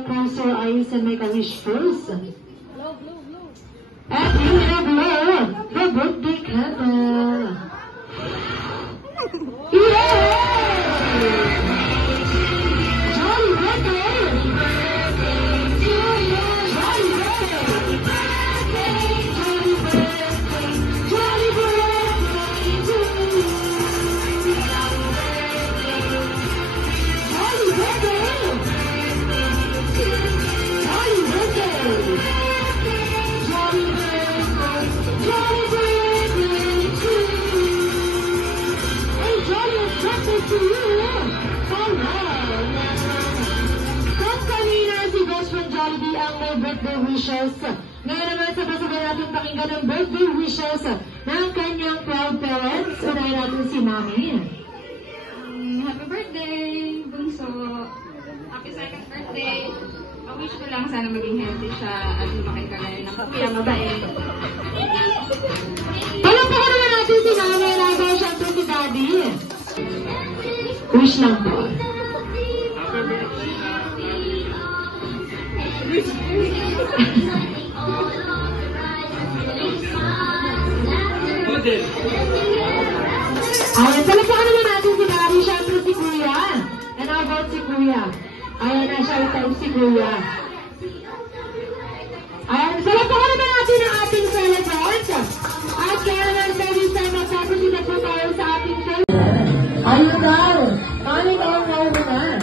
Close your eyes and make a wish first. And you will blow the birthday candle. Yay! Jolly birthday! Jolly birthday! Jolly birthday! Jolly birthday to you! Jolly birthday! Jolly birthday! Jolly birthday! Jolly birthday to you! And jolly birthday to you! Alright! Kung kanina si Best Friend Jollibee ang may birthday wishes, ngayon naman sabay-sabay natin pakinggan ang birthday wishes ng kanyang proud parents. Unahin natin si Mami. Happy birthday, Bunso. Happy second birthday. Wish ko lang sana maging healthy siya at lumaki kagaya ng kuya mabait. Palakpakan naman natin si Mami, lago siyempre si Daddy. Wish lang po. Ayan, palakpakan naman natin si Daddy, siyempre si Kuya. And how about si Kuya? Ayan na siya yung si Kuya. Ayan, palakpakan naman natin ang ating celebrant. At kaya naman tayo this time magpapasin na po tayo sa ating celebrant. Ayun daw. Mami, kawangaw mo na.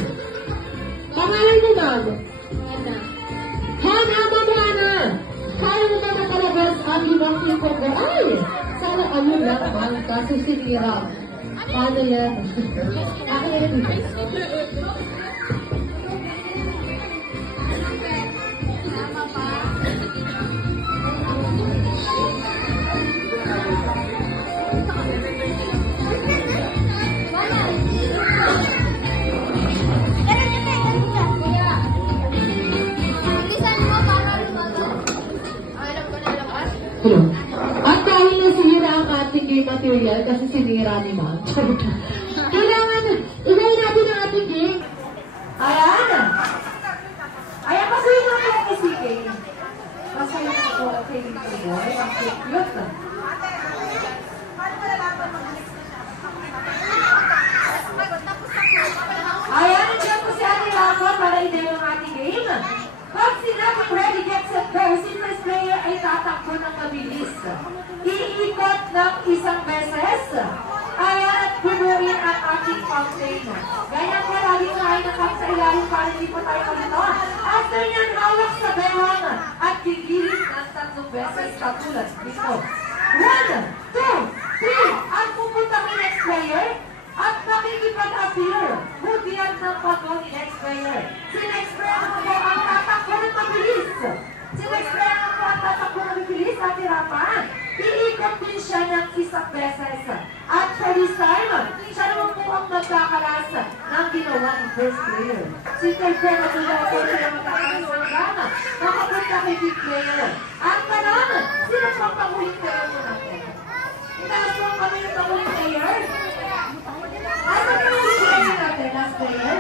Pangalan mo daw? Hana, Hana. Kaya mo ba makalabas ang ibang tipong ko? Ay, sana ayun lang naman kasi sinira. Paano yan? Akin na dito. Hello. At dahil na sinira ang ating game material kasi sinira ni Ma'am. Kailangan, ilayin natin ang ating game. Ayan! Ayan, pasuyin natin ang isipin. Pasuyin ako kay Little Boy. Ang cute. Ayan, nandiyan po si Ate Rama para i-demo ang ating game. Pag sinabing ready, get, set, go, si first player ay tatakbo ng mabilis. Iikot ng isang beses. Ayan, at punuin ang ating fountain. Ganyan po, lagi tayo nakap sa ilalim para hindi po tayo palito. After yan, hawak sa bewang at gigilis ng 3 beses katulad dito. 1, 2, 3, at pupunta ni next player. At makikipag-appear. Butihan ng pato ni next player. Si next player naman po ang tatakbo ng mabilis. Si next player naman po ang tatakbo ng mabilis at hirapan. Iikot din siya ng isang beses. At for this time, siya naman po ang magkakalas ng ginawa ng first player. Si third player na po po siya magkakalas ng gana. Makapunta kay fifth player. At tanong, sino po ang panguling player po natin? Itaas po ang kami ng panguling player. Ano po yung player natin? Last player?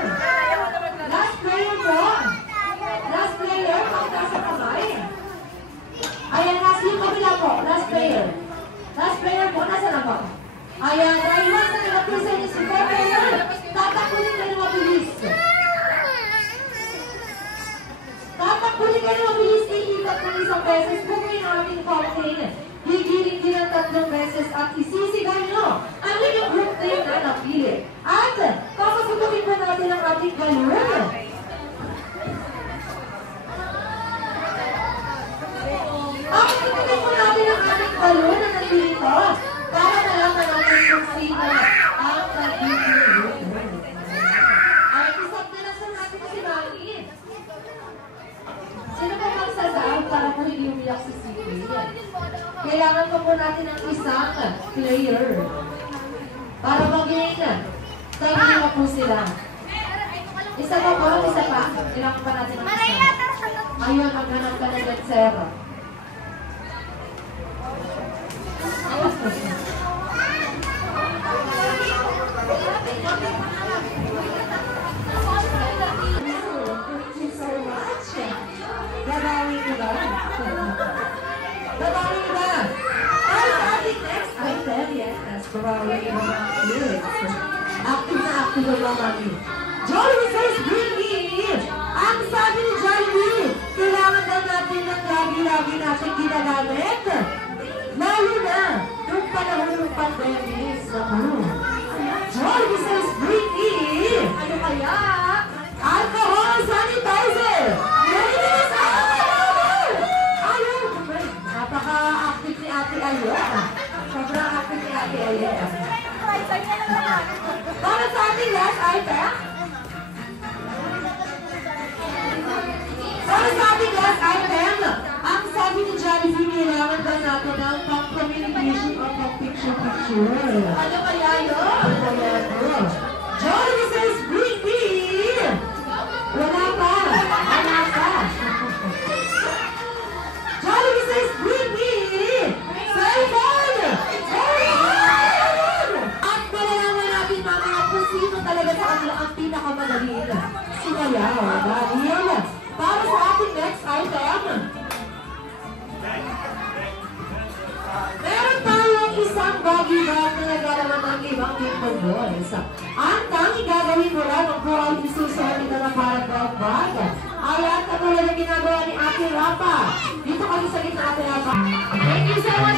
Last player po. Last player, pagkasa sa kamay. Ayan, last yung kabila po. Last player. Last player po, nasa na po? Ayan, dahil once na nag-present yung super player, tatakunin ka ng mabilis. Tatakunin ka ng mabilis, iikot ng isang beses, bukuin ang ating fountain. Higiling din ang 3 beses at isisigaw nyo ang inyong group name na napili. At papaputukin po natin ang ating balloon. Papaputukin po umiyak si Sipin. Kailangan pa po natin ng isang player para maging tangina po sila. Isa pa po, isa pa. Kailangan pa natin ng isa. Ayun, maghanap ka na dyan, sir. Babawi ko ba? Babawi ko ba? Ay, sa ating next item, yes. Babawi ko ba mga kids? Active na active ang mami. Jollibee says, bring me in! Ang sabi ni Jollibee, kailangan daw natin ng lagi-lagi natin ginagamit. Lalo na, nung panahon ng pandemic. Jollibee says, bring me in! Ano kaya? Alcohol sanitizer! Nalinis alcohol! Ayaw! Napaka-active ni Ate Aya. Sobrang active ni Ate Aya. Para sa ating last item, ang sabi ni Jollibee, kailangan ba natin ng pang-communication o pang-picture-picture? Ano kaya yun? Jollibee says, bring me! Wala pa! Wala pa! Jollibee says, bring me! Cellphone! At malalaman natin mamaya kung sino talaga sa kanila ang pinakamadali. Sumayaw, dahil para sa ating next item, meron tayong isang baggy bag na nagalaman ng ibang people boys. Ang tanging gagawin mo lang ang buhay isusuot ito na parang brown bag. Ayan, katulad ng ginagawa ni Ate Rapa. Dito kami sa gitna, Ate Rapa. Thank you so much,